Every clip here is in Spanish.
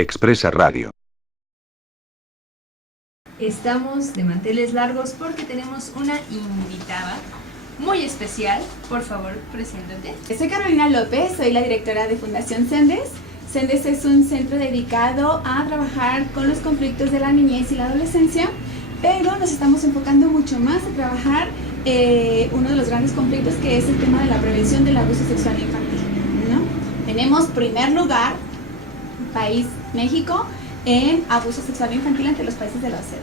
Expresa Radio. Estamos de manteles largos porque tenemos una invitada muy especial. Por favor, preséntate. Soy Carolina López, soy la directora de Fundación Sendes. Sendes es un centro dedicado a trabajar con los conflictos de la niñez y la adolescencia, pero nos estamos enfocando mucho más a trabajar uno de los grandes conflictos, que es el tema de la prevención del abuso sexual infantil, ¿no? Tenemos primer lugar, país México, en abuso sexual infantil ante los países de la OCDE.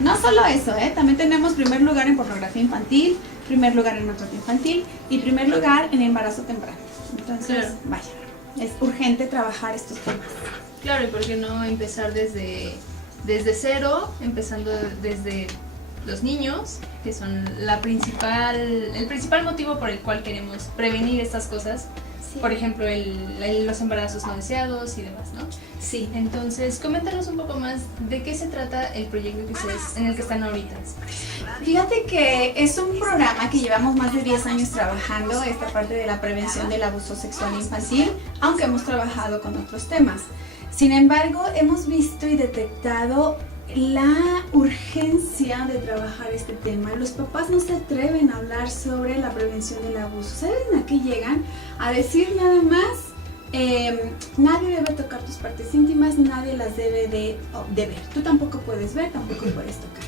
No solo eso, también tenemos primer lugar en pornografía infantil, primer lugar en maltrato infantil y primer lugar en embarazo temprano. Entonces, claro, vaya, es urgente trabajar estos temas. Claro, y por qué no empezar desde cero, empezando desde los niños, que son el principal motivo por el cual queremos prevenir estas cosas. Sí. Por ejemplo, los embarazos no deseados y demás, ¿no? Sí. Entonces, coméntanos un poco más de qué se trata el proyecto en el que están ahorita. Fíjate que es un programa que llevamos más de 10 años trabajando, esta parte de la prevención del abuso sexual infantil, aunque hemos trabajado con otros temas. Sin embargo, hemos visto y detectado la urgencia de trabajar este tema. Los papás no se atreven a hablar sobre la prevención del abuso. ¿Saben a qué llegan? A decir nada más, nadie debe tocar tus partes íntimas, nadie las debe de ver. Tú tampoco puedes ver, tampoco puedes tocar.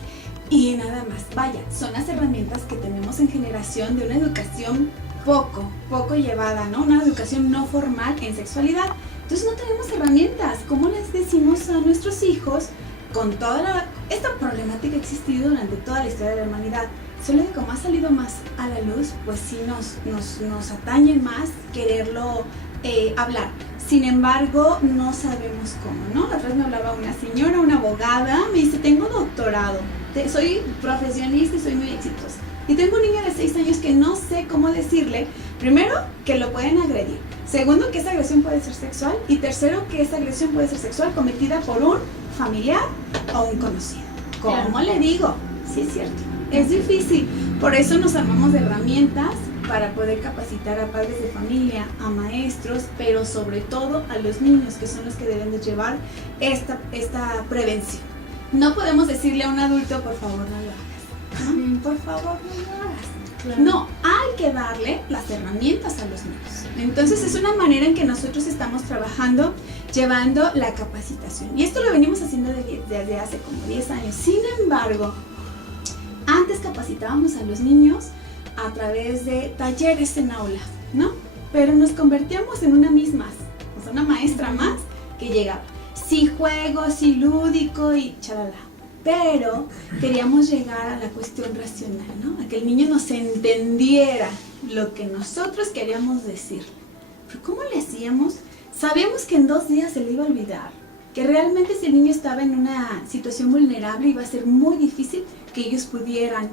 Y nada más. Vaya, son las herramientas que tenemos en generación de una educación poco llevada, ¿no? Una educación no formal en sexualidad. Entonces no tenemos herramientas. ¿Cómo les decimos a nuestros hijos, con toda esta problemática ha existido durante toda la historia de la humanidad? Solo que como ha salido más a la luz, pues sí nos atañe más quererlo hablar. Sin embargo, no sabemos cómo, ¿no? La otra vez me hablaba una señora, una abogada, me dice, tengo doctorado, soy profesionista y soy muy exitosa. Y tengo un niño de 6 años que no sé cómo decirle, primero, que lo pueden agredir. Segundo, que esa agresión puede ser sexual. Y tercero, que esa agresión puede ser sexual cometida por un familiar o un conocido. ¿Cómo le digo? Sí, es cierto. Es difícil. Por eso nos armamos de herramientas para poder capacitar a padres de familia, a maestros, pero sobre todo a los niños, que son los que deben de llevar esta prevención. No podemos decirle a un adulto, por favor, no lo hagas. ¿No? Por favor, no lo hagas. Claro. No, hay que darle las herramientas a los niños. Entonces es una manera en que nosotros estamos trabajando, llevando la capacitación. Y esto lo venimos haciendo desde hace como 10 años. Sin embargo, antes capacitábamos a los niños a través de talleres en aula, ¿no? Pero nos convertíamos en una misma, o sea, una maestra más que llegaba. Sí juego, sí lúdico y chalala. Pero queríamos llegar a la cuestión racional, ¿no? A que el niño nos entendiera lo que nosotros queríamos decir. Pero ¿cómo le hacíamos? Sabíamos que en 2 días se le iba a olvidar, que realmente si el niño estaba en una situación vulnerable iba a ser muy difícil que ellos pudieran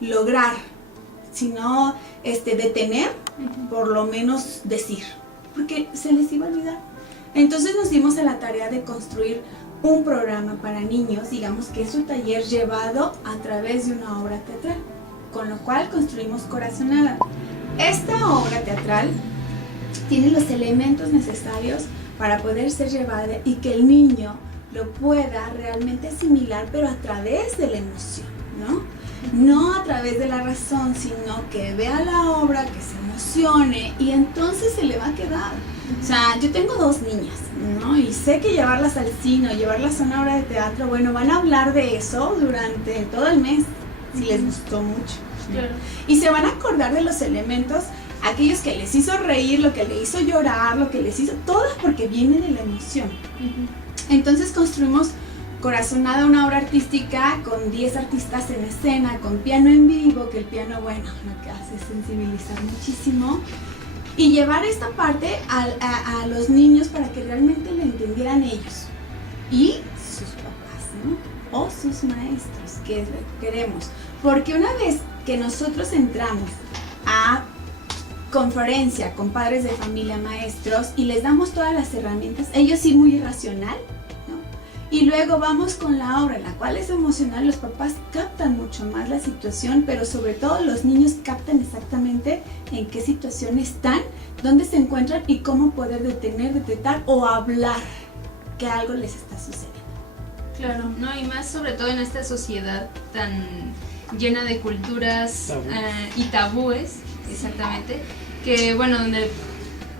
lograr, sino detener, por lo menos decir, porque se les iba a olvidar. Entonces nos dimos a la tarea de construir un programa para niños, digamos que es un taller llevado a través de una obra teatral, con lo cual construimos Corazonada. Esta obra teatral tiene los elementos necesarios para poder ser llevada y que el niño lo pueda realmente asimilar, pero a través de la emoción, ¿no? No a través de la razón, sino que vea la obra, que se emocione y entonces se le va a quedar. O sea, yo tengo 2 niñas, ¿no? Y sé que llevarlas al cine o llevarlas a una obra de teatro, bueno, van a hablar de eso durante todo el mes, si les gustó mucho. Claro. Y se van a acordar de los elementos, aquellos que les hizo reír, lo que les hizo llorar, lo que les hizo, todas porque viene de la emoción. Entonces construimos Corazonada, una obra artística con 10 artistas en escena, con piano en vivo, que el piano, bueno, lo que hace es sensibilizar muchísimo. Y llevar esta parte a los niños para que realmente lo entendieran ellos y sus papás, ¿no? O sus maestros, que es lo que queremos. Porque una vez que nosotros entramos a conferencia con padres de familia, maestros, y les damos todas las herramientas, ellos sí muy irracional, ¿no? Y luego vamos con la obra, la cual es emocional, los papás captan mucho más la situación, pero sobre todo los niños captan exactamente en qué situación están, dónde se encuentran y cómo poder detener, detectar o hablar que algo les está sucediendo. Claro, no, y más sobre todo en esta sociedad tan llena de culturas y tabúes, exactamente, que bueno, donde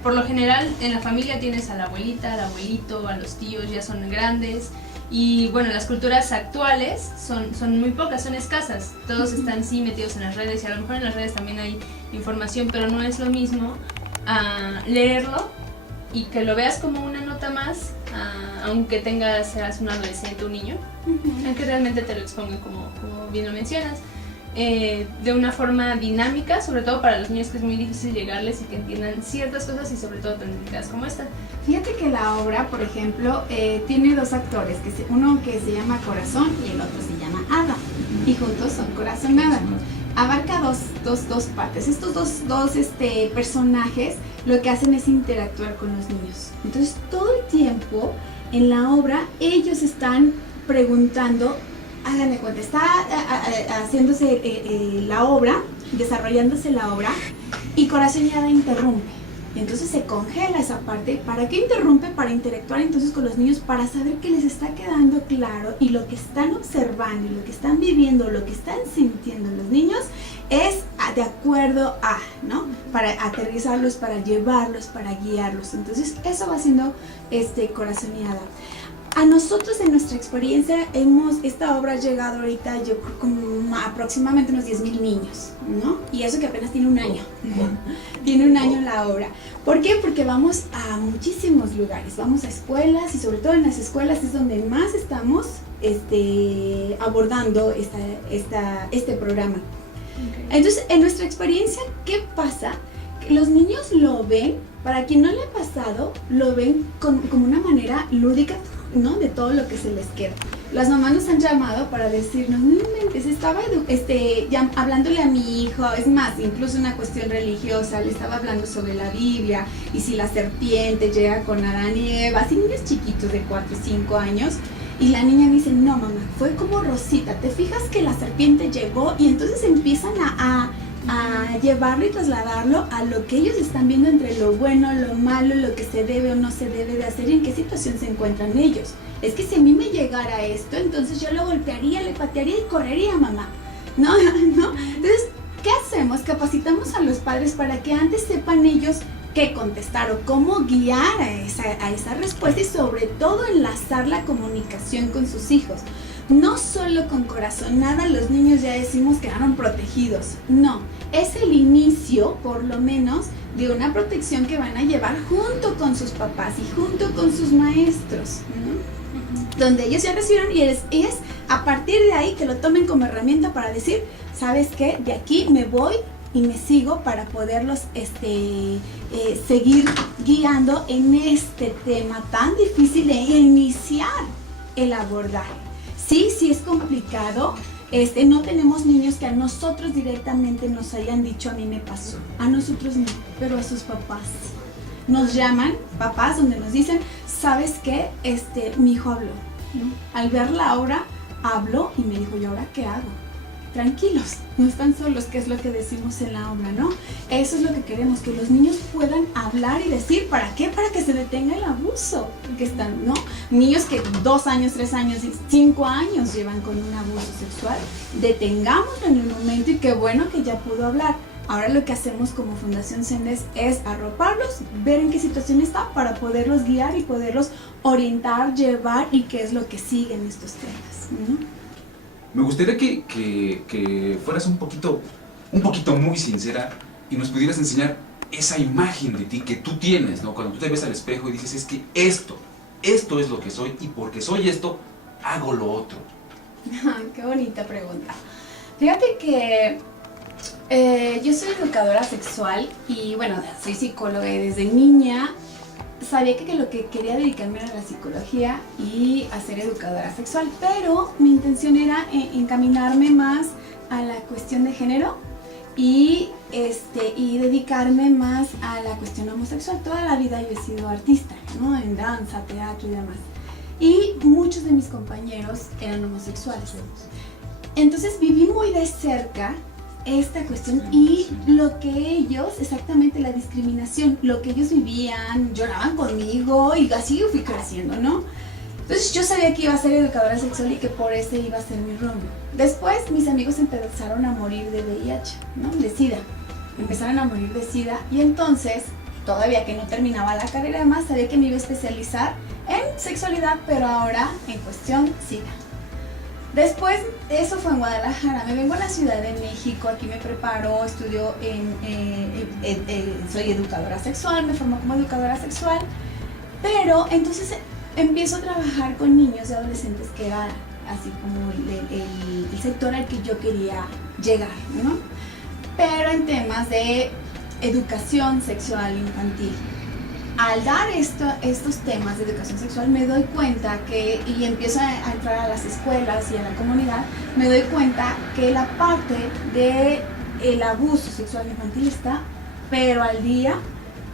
por lo general en la familia tienes a la abuelita, al abuelito, a los tíos, ya son grandes, y bueno, las culturas actuales son muy pocas, son escasas, todos están sí metidos en las redes, y a lo mejor en las redes también hay información, pero no es lo mismo leerlo y que lo veas como una nota más, aunque seas un adolescente, un niño, aunque realmente te lo expongan como bien lo mencionas, de una forma dinámica, sobre todo para los niños, que es muy difícil llegarles y que entiendan ciertas cosas, y sobre todo tan delicadas como esta. Fíjate que la obra, por ejemplo, tiene dos actores, uno que se llama Corazón y el otro se llama Hada, y juntos son Corazón Hada. Abarca dos partes. Estos dos personajes lo que hacen es interactuar con los niños. Entonces todo el tiempo en la obra ellos están preguntando, háganle cuenta, está haciéndose la obra, desarrollándose la obra, y Corazón y Hada interrumpe. Y entonces se congela esa parte. ¿Para qué interrumpe? Para interactuar entonces con los niños, para saber que les está quedando claro, y lo que están observando, y lo que están viviendo, lo que están sintiendo los niños es de acuerdo a, ¿no? Para aterrizarlos, para llevarlos, para guiarlos. Entonces eso va siendo Corazón y Hada. A nosotros, en nuestra experiencia, esta obra ha llegado ahorita, yo creo, como aproximadamente unos 10,000 niños, ¿no? Y eso que apenas tiene un año. Tiene un año la obra. ¿Por qué? Porque vamos a muchísimos lugares, vamos a escuelas, y sobre todo en las escuelas es donde más estamos abordando este programa. Okay. Entonces, en nuestra experiencia, ¿qué pasa? Que los niños lo ven, para quien no le ha pasado, lo ven como una manera lúdica, ¿no? De todo lo que se les queda. Las mamás nos han llamado para decirnos, no inventes, estaba ya hablándole a mi hijo, es más, incluso una cuestión religiosa, le estaba hablando sobre la Biblia, y si la serpiente llega con Adán y Eva, así niños chiquitos de 4 y 5 años, y la niña me dice, no mamá, fue como Rosita, ¿te fijas que la serpiente llegó? Y entonces empiezan a llevarlo y trasladarlo a lo que ellos están viendo entre lo bueno, lo malo, lo que se debe o no se debe de hacer, y en qué situación se encuentran ellos. Es que si a mí me llegara esto, entonces yo lo golpearía, le patearía y correría, mamá. ¿No? Entonces, ¿qué hacemos? Capacitamos a los padres para que antes sepan ellos qué contestar o cómo guiar a esa respuesta, y sobre todo enlazar la comunicación con sus hijos. No solo con Corazón Hada los niños ya decimos quedaron protegidos, no, es el inicio por lo menos de una protección que van a llevar junto con sus papás y junto con sus maestros, ¿no? Donde ellos ya recibieron, y es a partir de ahí que lo tomen como herramienta para decir, ¿sabes qué? De aquí me voy y me sigo para poderlos seguir guiando en este tema tan difícil de iniciar el abordaje. Sí es complicado, no tenemos niños que a nosotros directamente nos hayan dicho, a mí me pasó, a nosotros no, pero a sus papás. Nos llaman papás donde nos dicen, ¿sabes qué? Mi hijo habló, ¿no? Al ver la obra, habló y me dijo, ¿y ahora qué hago? Tranquilos, no están solos, que es lo que decimos en la obra, ¿no? Eso es lo que queremos, que los niños puedan hablar y decir, ¿para qué? Para que se detenga el abuso, que están, ¿no? Niños que 2 años, 3 años, 5 años llevan con un abuso sexual, detengámoslo en el momento, y qué bueno que ya pudo hablar. Ahora lo que hacemos como Fundación Sendes es arroparlos, ver en qué situación está, para poderlos guiar y poderlos orientar, llevar, y qué es lo que sigue en estos temas, ¿no? Me gustaría que fueras un poquito muy sincera y nos pudieras enseñar esa imagen de ti que tú tienes, ¿no? Cuando tú te ves al espejo y dices, es que esto es lo que soy, y porque soy esto, hago lo otro. Qué bonita pregunta. Fíjate que yo soy educadora sexual y bueno, soy psicóloga, y desde niña sabía que lo que quería dedicarme era la psicología y a ser educadora sexual, pero mi intención era encaminarme más a la cuestión de género y dedicarme más a la cuestión homosexual. Toda la vida yo he sido artista, ¿no? En danza, teatro y demás. Y muchos de mis compañeros eran homosexuales. Entonces viví muy de cerca esta cuestión y lo que ellos, exactamente la discriminación, lo que ellos vivían, lloraban conmigo y así yo fui creciendo, ¿no? Entonces yo sabía que iba a ser educadora sexual y que por ese iba a ser mi rumbo. Después mis amigos empezaron a morir de VIH, ¿no? De SIDA. Empezaron a morir de SIDA y entonces, todavía que no terminaba la carrera más, sabía que me iba a especializar en sexualidad, pero ahora en cuestión SIDA. Después, eso fue en Guadalajara, me vengo a la Ciudad de México, aquí me preparo, estudio soy educadora sexual, me formo como educadora sexual, pero entonces empiezo a trabajar con niños y adolescentes que era así como el sector al que yo quería llegar, ¿no? Pero en temas de educación sexual infantil. Al dar estos temas de educación sexual me doy cuenta que, y empiezo a entrar a las escuelas y a la comunidad, me doy cuenta que la parte del abuso sexual infantil está, pero al día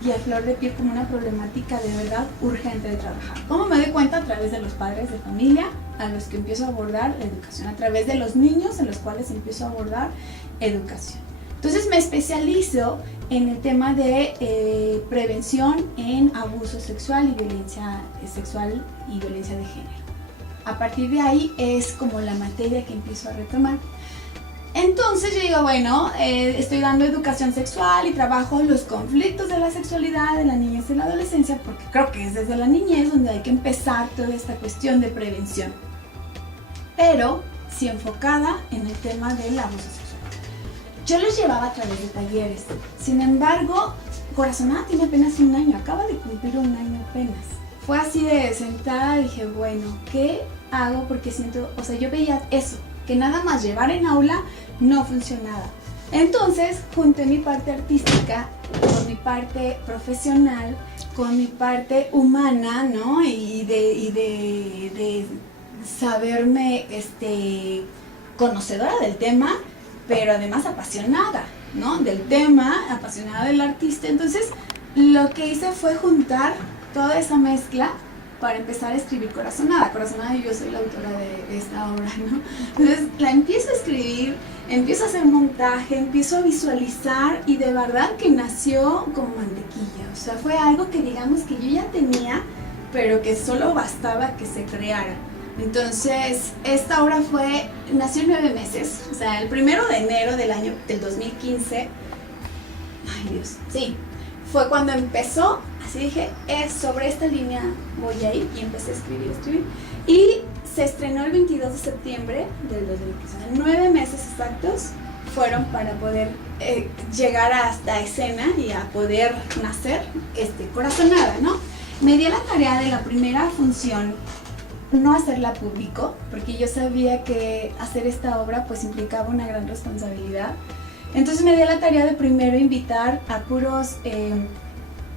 y a flor de piel como una problemática de verdad urgente de trabajar. ¿Cómo me doy cuenta? A través de los padres de familia, a los que empiezo a abordar la educación, a través de los niños en los cuales empiezo a abordar educación. Entonces me especializo en el tema de prevención en abuso sexual y violencia sexual y violencia de género. A partir de ahí es como la materia que empiezo a retomar. Entonces yo digo, bueno, estoy dando educación sexual y trabajo los conflictos de la sexualidad de la niñez y la adolescencia, porque creo que es desde la niñez donde hay que empezar toda esta cuestión de prevención. Pero sí enfocada en el tema del abuso sexual. Yo los llevaba a través de talleres. Sin embargo, Corazonada tiene apenas 1 año, acaba de cumplir 1 año apenas. Fue así de sentada, dije, bueno, ¿qué hago? Porque siento, o sea, yo veía eso, que nada más llevar en aula no funcionaba. Entonces, junté mi parte artística con mi parte profesional, con mi parte humana, ¿no? Y de saberme conocedora del tema, pero además apasionada, ¿no? Del tema, apasionada del artista. Entonces, lo que hice fue juntar toda esa mezcla para empezar a escribir Corazonada. Corazonada, y yo soy la autora de esta obra, ¿no? Entonces, la empiezo a escribir, empiezo a hacer montaje, empiezo a visualizar y de verdad que nació como mantequilla. O sea, fue algo que digamos que yo ya tenía, pero que solo bastaba que se creara. Entonces, esta obra nació en 9 meses, o sea, el 1 de enero del 2015, ay Dios, sí, fue cuando empezó, así dije, sobre esta línea voy a ir, y empecé a escribir, y se estrenó el 22 de septiembre del 2015, o sea, 9 meses exactos fueron para poder llegar hasta escena y a poder nacer Corazonada, ¿no? Me di la tarea de la primera función no hacerla público, porque yo sabía que hacer esta obra pues implicaba una gran responsabilidad. Entonces me di la tarea de primero invitar a puros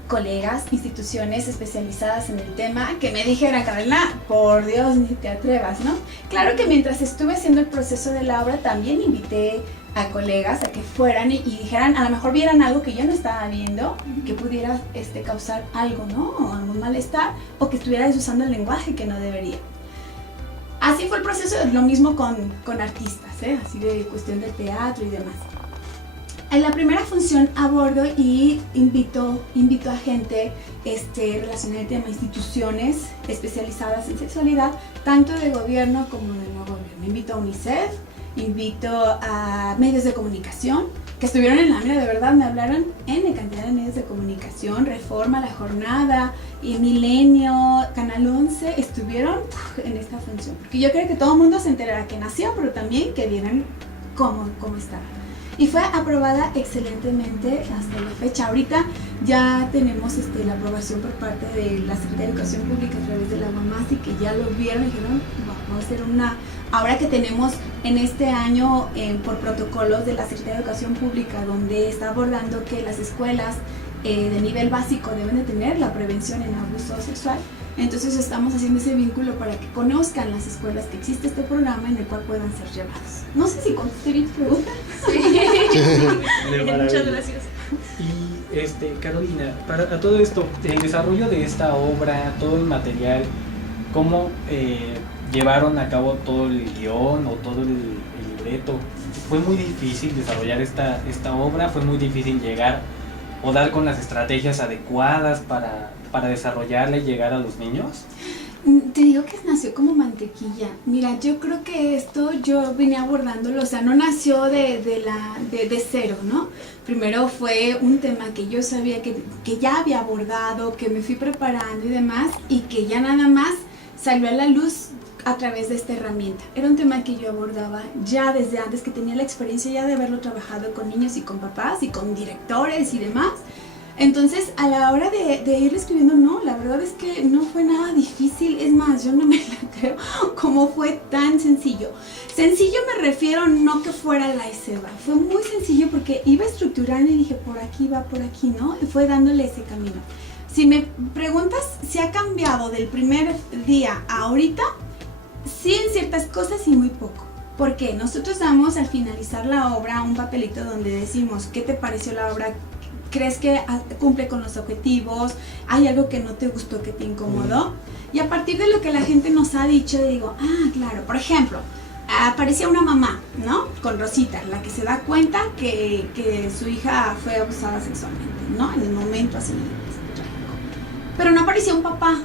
colegas, instituciones especializadas en el tema, que me dijeran, Carolina, por Dios, ni te atrevas, ¿no? Claro que mientras estuve haciendo el proceso de la obra también invité a colegas a que fueran y dijeran, a lo mejor vieran algo que yo no estaba viendo, que pudiera causar algo, ¿no? O algún malestar, o que estuvieras usando el lenguaje que no debería. Así fue el proceso, lo mismo con artistas, así de cuestión de teatro y demás. En la primera función abordo y invito a gente relacionada al tema, instituciones especializadas en sexualidad, tanto de gobierno como de no gobierno. Invito a UNICEF, invito a medios de comunicación, que estuvieron en la mira, de verdad, me hablaron N cantidad de medios de comunicación, Reforma, La Jornada, y Milenio, Canal 11, estuvieron en esta función. Porque yo creo que todo el mundo se enterara que nació, pero también que vieran cómo estaba. Y fue aprobada excelentemente hasta la fecha. Ahorita ya tenemos la aprobación por parte de la Secretaría de Educación Pública a través de la UAMAS, y que ya lo vieron y dijeron, vamos a hacer ahora que tenemos en este año por protocolos de la Secretaría de Educación Pública, donde está abordando que las escuelas de nivel básico deben de tener la prevención en abuso sexual. Entonces estamos haciendo ese vínculo para que conozcan las escuelas que existe este programa en el cual puedan ser llevados. No sé si contesté bien tu pregunta. Sí. Muchas gracias. Y Carolina, para todo esto, el desarrollo de esta obra, todo el material, ¿cómo llevaron a cabo todo el guión o todo el completo. Fue muy difícil desarrollar esta obra, fue muy difícil llegar o dar con las estrategias adecuadas para desarrollarla y llegar a los niños. Te digo que nació como mantequilla. Mira, yo creo que esto yo venía abordándolo, o sea, no nació de cero, ¿no? Primero fue un tema que yo sabía que ya había abordado, que me fui preparando y demás, y que ya nada más salió a la luz a través de esta herramienta. Era un tema que yo abordaba ya desde antes, que tenía la experiencia ya de haberlo trabajado con niños y con papás y con directores y demás. Entonces, a la hora de ir escribiendo, no, la verdad es que no fue nada difícil. Es más, yo no me la creo cómo fue tan sencillo. Sencillo me refiero no que fuera la ESEVA. Fue muy sencillo porque iba estructurando y dije, por aquí va, por aquí, ¿no? Y fue dándole ese camino. Si me preguntas si ha cambiado del primer día a ahorita, sí en ciertas cosas y muy poco. Porque nosotros damos al finalizar la obra un papelito donde decimos, ¿qué te pareció la obra? ¿Crees que cumple con los objetivos? ¿Hay algo que no te gustó, que te incomodó? Y a partir de lo que la gente nos ha dicho, digo, claro, por ejemplo, aparecía una mamá, ¿no? Con Rosita, la que se da cuenta que su hija fue abusada sexualmente, ¿no? En el momento así trágico. Pero no aparecía un papá.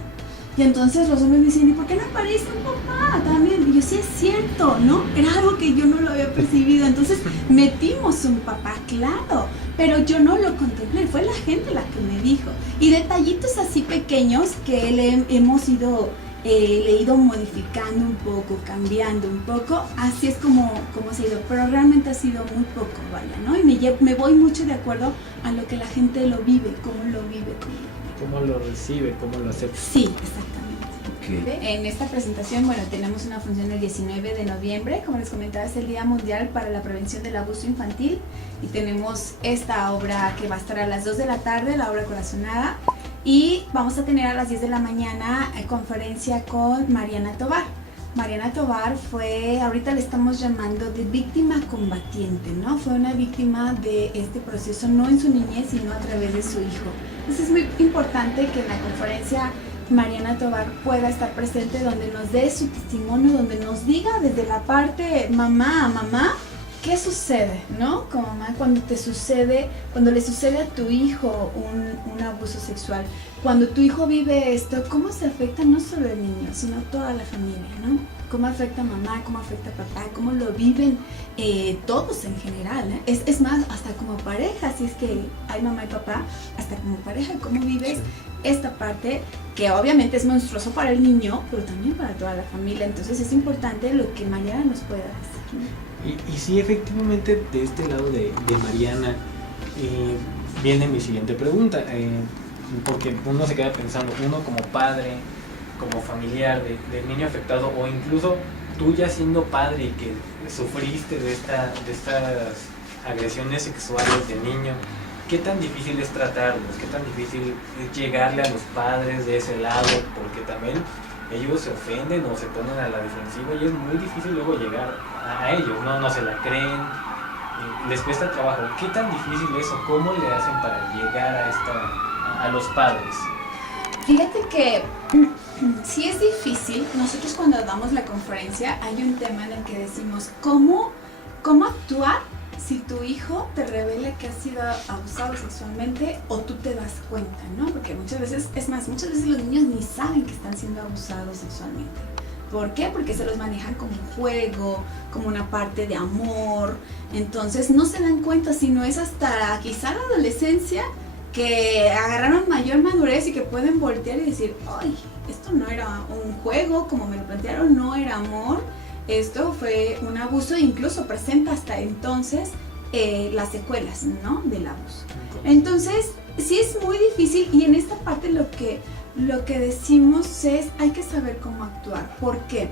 Y entonces los hombres me dicen, ¿y por qué no aparece un papá también? Y yo, sí es cierto, ¿no? Era algo que yo no lo había percibido. Entonces metimos un papá, claro, pero yo no lo contemplé, fue la gente la que me dijo. Y detallitos así pequeños que le hemos ido, le he ido modificando un poco, cambiando un poco, así es como se ha ido, pero realmente ha sido muy poco, vaya, ¿no? Y me voy mucho de acuerdo a lo que la gente lo vive, cómo lo vive. ¿Cómo lo recibe? ¿Cómo lo acepta? Sí, exactamente. Okay. En esta presentación, bueno, tenemos una función el 19 de noviembre, como les comentaba, es el Día Mundial para la Prevención del Abuso Infantil, y tenemos esta obra que va a estar a las 2 de la tarde, la obra Corazonada, y vamos a tener a las 10 de la mañana conferencia con Mariana Tobar. Mariana Tobar fue, ahorita le estamos llamando de víctima combatiente, ¿no? Fue una víctima de este proceso, no en su niñez, sino a través de su hijo. Entonces es muy importante que en la conferencia Mariana Tobar pueda estar presente, donde nos dé su testimonio, donde nos diga desde la parte mamá a mamá, ¿qué sucede, no? Como mamá, cuando le sucede a tu hijo un abuso sexual, cuando tu hijo vive esto, ¿cómo se afecta no solo el niño, sino toda la familia, ¿no? ¿Cómo afecta a mamá, cómo afecta a papá, cómo lo viven todos en general, ¿eh? Es más, hasta como pareja, si es que hay mamá y papá, hasta como pareja, ¿cómo vives esta parte? Que obviamente es monstruoso para el niño, pero también para toda la familia. Entonces es importante lo que Mariana nos pueda decir, ¿no? Y sí, efectivamente, de este lado de Mariana viene mi siguiente pregunta, porque uno se queda pensando, uno como padre, como familiar del niño afectado, o incluso tú ya siendo padre y que sufriste de estas agresiones sexuales de niño, ¿qué tan difícil es tratarlos? ¿Qué tan difícil es llegarle a los padres de ese lado? Porque también ellos se ofenden o se ponen a la defensiva y es muy difícil luego llegar a ellos, no se la creen, les cuesta trabajo. ¿Qué tan difícil es o cómo le hacen para llegar a los padres? Fíjate que sí es difícil. Nosotros cuando damos la conferencia hay un tema en el que decimos cómo actuar si tu hijo te revela que ha sido abusado sexualmente o tú te das cuenta, ¿no? Porque muchas veces los niños ni saben que están siendo abusados sexualmente. ¿Por qué? Porque se los manejan como un juego, como una parte de amor. Entonces no se dan cuenta, sino es hasta quizá la adolescencia que agarraron mayor madurez y que pueden voltear y decir, ¡ay! Esto no era un juego, como me lo plantearon, no era amor. Esto fue un abuso e incluso presenta hasta entonces las secuelas, ¿no? Del abuso. Entonces, sí es muy difícil y en esta parte lo que decimos es hay que saber cómo actuar. ¿Por qué?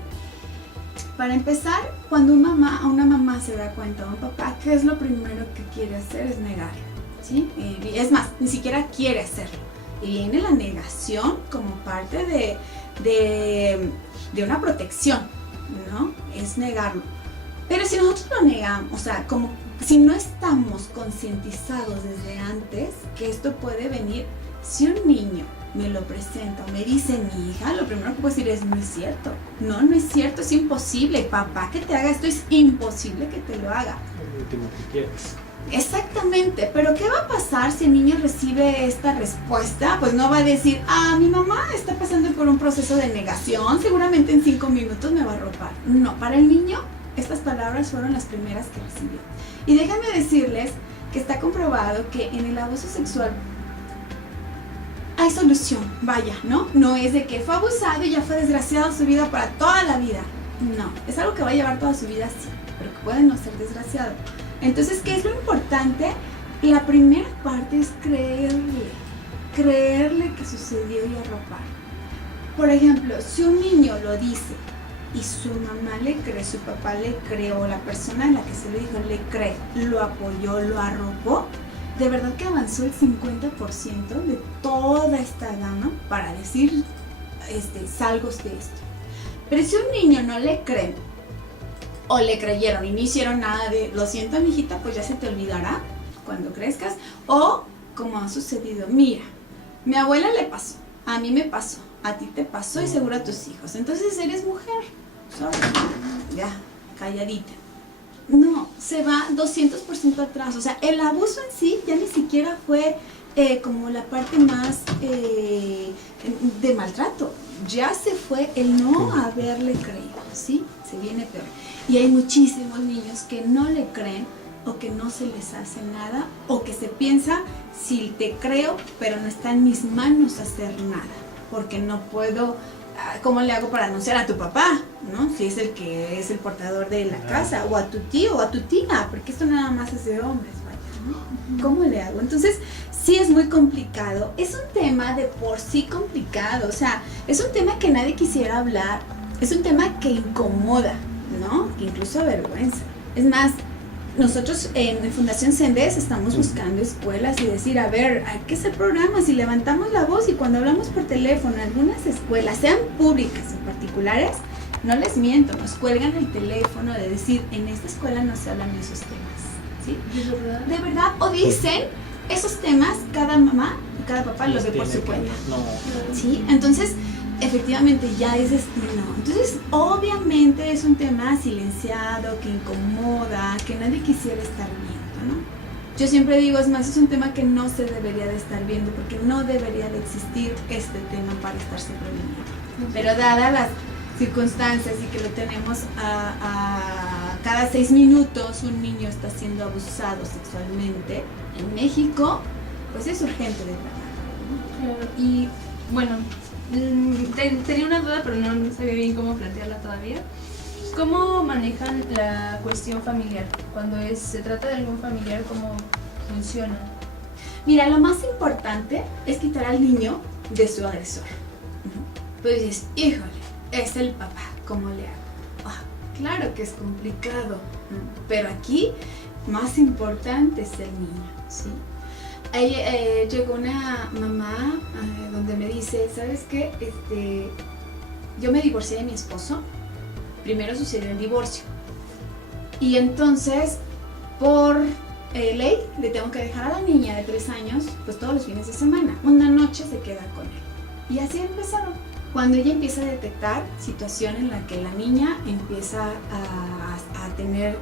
Para empezar, cuando una mamá se da cuenta o un papá, ¿qué es lo primero que quiere hacer? Es negar, ¿sí? Es más, ni siquiera quiere hacerlo. Y viene la negación como parte de una protección, ¿no? Es negarlo. Pero si nosotros lo negamos, o sea, como si no estamos concientizados desde antes que esto puede venir, Si un niño me lo presenta o me dice mi hija, lo primero que puedo decir es: no es cierto, no es cierto, es imposible, papá que te haga esto es imposible que te lo haga. Lo último que quieres. Exactamente, pero ¿qué va a pasar si el niño recibe esta respuesta? Pues no va a decir: mi mamá está pasando por un proceso de negación, seguramente en 5 minutos me va a arropar. No, para el niño estas palabras fueron las primeras que recibió. Y déjenme decirles que está comprobado que en el abuso sexual hay solución, vaya, ¿no? No es de que fue abusado y ya fue desgraciado su vida para toda la vida. No, es algo que va a llevar toda su vida, sí, pero que puede no ser desgraciado. Entonces, ¿qué es lo importante? La primera parte es creerle que sucedió y arropar. Por ejemplo, si un niño lo dice y su mamá le cree, su papá le cree, o la persona a la que se lo dijo le cree, lo apoyó, lo arropó, de verdad que avanzó el 50% de toda esta gama para decir, salgo de esto. Pero si un niño no le cree, o le creyeron y no hicieron nada de: lo siento, mijita, pues ya se te olvidará cuando crezcas, o como ha sucedido: mira, mi abuela le pasó, a mí me pasó, a ti te pasó y seguro a tus hijos, entonces eres mujer, ya, calladita. No, se va 200% atrás. O sea, el abuso en sí ya ni siquiera fue como la parte más de maltrato. Ya se fue el no haberle creído, ¿sí? Se viene peor. Y hay muchísimos niños que no le creen, o que no se les hace nada, o que se piensa: si te creo, pero no está en mis manos hacer nada, porque no puedo. ¿Cómo le hago para anunciar a tu papá, ¿no? Si es el que es el portador de la casa, o a tu tío o a tu tía, porque esto nada más es de hombres, vaya, ¿no? ¿Cómo le hago? Entonces, sí es muy complicado. Es un tema de por sí complicado, o sea, es un tema que nadie quisiera hablar, es un tema que incomoda, ¿no? Que incluso avergüenza. Es más, nosotros en Fundación Sendes estamos buscando escuelas y decir: a ver, hay que hacer programas, y levantamos la voz, y cuando hablamos por teléfono en algunas escuelas, sean públicas o particulares, no les miento, nos cuelgan el teléfono de decir: en esta escuela no se hablan de esos temas, ¿sí? ¿De verdad? De verdad, o dicen esos temas, cada mamá y cada papá los ve por su cuenta. No. ¿Sí? Entonces, efectivamente ya es destino. Entonces, obviamente es un tema silenciado, que incomoda, que nadie quisiera estar viendo, ¿no? Yo siempre digo, es más, es un tema que no se debería de estar viendo, porque no debería de existir este tema para estarse previniendo. Pero dadas las circunstancias y que lo tenemos a cada 6 minutos un niño está siendo abusado sexualmente en México, pues es urgente de verdad, ¿no? Claro, y bueno, tenía una duda, pero no sabía bien cómo plantearla todavía. ¿Cómo manejan la cuestión familiar? Cuando se trata de algún familiar, ¿cómo funciona? Mira, lo más importante es quitar al niño de su agresor. Pues dices: híjole, es el papá, ¿cómo le hago? Claro que es complicado, pero aquí más importante es el niño, ¿sí? Ahí llegó una mamá donde me dice: ¿sabes qué? Yo me divorcié de mi esposo. Primero sucedió el divorcio. Y entonces, por ley, le tengo que dejar a la niña de 3 años, pues todos los fines de semana. Una noche se queda con él. Y así empezaron. Cuando ella empieza a detectar situación en la que la niña empieza a tener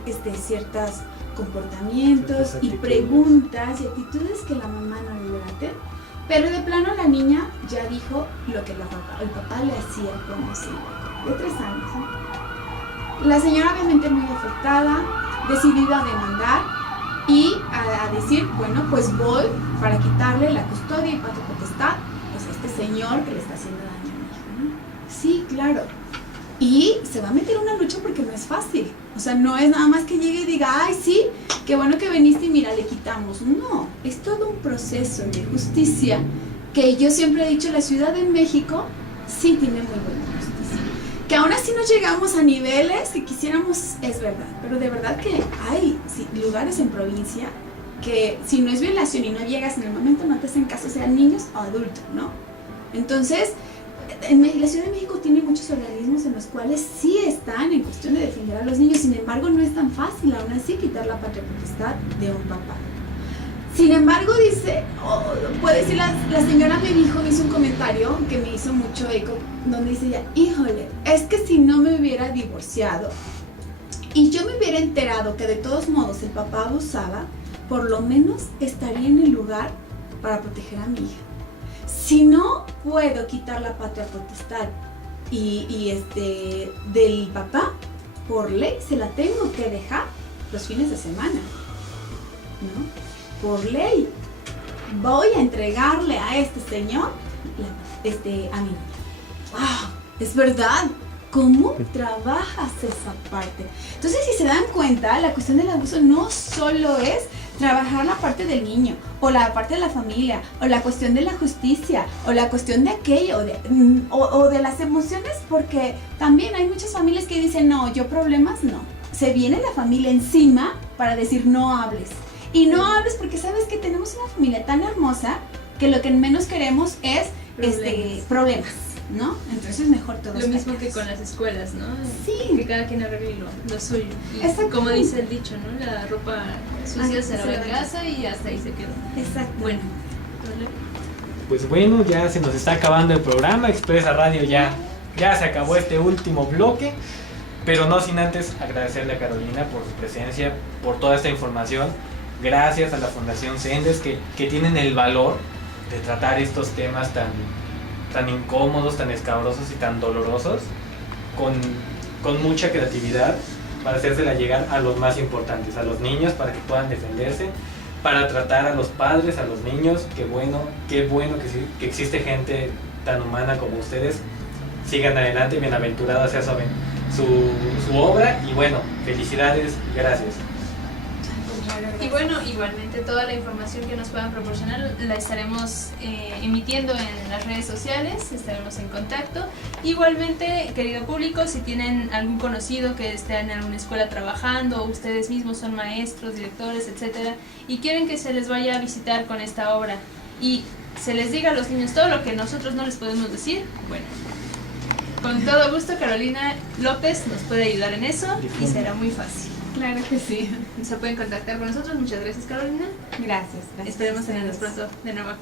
ciertos comportamientos y preguntas y actitudes que la mamá no le late, pero de plano la niña ya dijo lo que el papá le hacía como si de 3 años, ¿no? La señora, obviamente muy afectada, decidida a demandar y a decir: bueno, pues voy para quitarle la custodia y patria potestad, pues a este señor que le está haciendo daño a mi hija, ¿no? Sí, claro. Y se va a meter una lucha porque no es fácil. O sea, no es nada más que llegue y diga: ay, sí, qué bueno que viniste y mira, le quitamos. No, es todo un proceso de justicia que yo siempre he dicho, la Ciudad de México sí tiene muy buena justicia. Que aún así no llegamos a niveles que quisiéramos, es verdad, pero de verdad que hay lugares en provincia que si no es violación y no llegas en el momento, no te hacen caso, sean niños o adultos, ¿no? Entonces, la Ciudad de México tiene muchos organismos en los cuales sí están en cuestión de defender a los niños, sin embargo no es tan fácil aún así quitar la patria potestad de un papá. Sin embargo, dice, puede decir, la señora me hizo un comentario que me hizo mucho eco, donde dice ella, híjole, es que si no me hubiera divorciado y yo me hubiera enterado que de todos modos el papá abusaba, por lo menos estaría en el lugar para proteger a mi hija. Si no puedo quitar la patria potestad del papá, por ley se la tengo que dejar los fines de semana, ¿no? Por ley voy a entregarle a este señor a mí. ¡Wow! Es verdad. ¿Cómo trabajas esa parte? Entonces, si se dan cuenta, la cuestión del abuso no solo es trabajar la parte del niño, o la parte de la familia, o la cuestión de la justicia, o la cuestión de aquello, o de las emociones, porque también hay muchas familias que dicen, no, yo problemas no. Se viene la familia encima para decir, no hables. Y no hables porque sabes que tenemos una familia tan hermosa que lo que menos queremos es problemas, ¿no? Entonces mejor todos. Lo mismo que con las escuelas, ¿no? Sí. Que cada quien arregle lo suyo. Y como dice el dicho, ¿no? La ropa sucia se lava en casa y hasta ahí se quedó. Exacto. Bueno. Pues bueno, ya se nos está acabando el programa. Expresa Radio ya se acabó este último bloque. Pero no sin antes agradecerle a Carolina por su presencia, por toda esta información. Gracias a la Fundación Sendes que tienen el valor de tratar estos temas tan incómodos, tan escabrosos y tan dolorosos con mucha creatividad para hacérsela llegar a los más importantes, a los niños para que puedan defenderse, para tratar a los padres, a los niños. Qué bueno que existe gente tan humana como ustedes. Sigan adelante, bienaventurada sea su obra y bueno, felicidades, gracias. Y bueno, igualmente toda la información que nos puedan proporcionar la estaremos emitiendo en las redes sociales, estaremos en contacto. Igualmente, querido público, si tienen algún conocido que esté en alguna escuela trabajando, o ustedes mismos son maestros, directores, etcétera, y quieren que se les vaya a visitar con esta obra y se les diga a los niños todo lo que nosotros no les podemos decir, bueno, con todo gusto Carolina López nos puede ayudar en eso y será muy fácil. Claro que sí. Se pueden contactar con nosotros. Muchas gracias, Carolina. Gracias. Esperemos tenerlos pronto de nuevo aquí.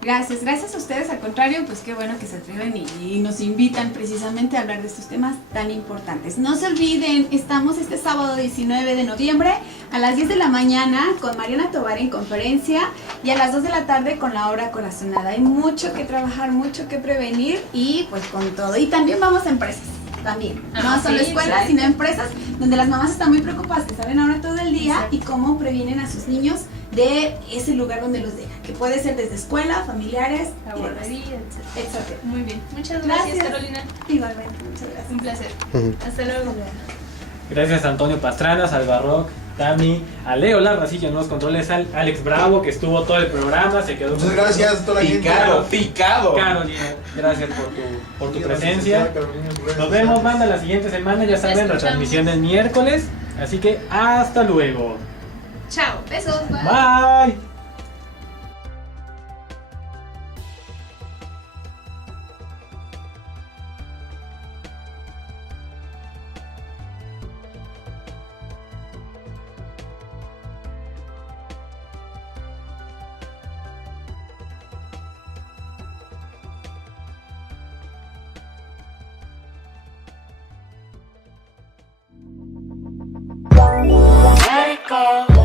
Gracias a ustedes, al contrario, pues qué bueno que se atreven y nos invitan precisamente a hablar de estos temas tan importantes. No se olviden, estamos este sábado 19 de noviembre a las 10 de la mañana con Mariana Tovar en conferencia y a las 2 de la tarde con la obra Corazonada. Hay mucho que trabajar, mucho que prevenir y pues con todo. Y también vamos a empresas. También, no solo escuelas, sino empresas donde las mamás están muy preocupadas, que salen ahora todo el día y cómo previenen a sus niños de ese lugar donde los dejan, que puede ser desde escuela, familiares, la guardería, etc. Muy bien, muchas gracias, Carolina. Igualmente, muchas gracias. Un placer. Hasta luego. Gracias a Antonio Pastrana, Salvarrock, Tami, a Leo Larracillo en los controles, al Alex Bravo que estuvo todo el programa, se quedó. Muchas gracias a toda la gente. Picado. Carolina, gracias por tu presencia. Nos vemos, banda, la siguiente semana, ya saben, la transmisión del miércoles, así que hasta luego. Chao, besos, bye. Bye. Let it go.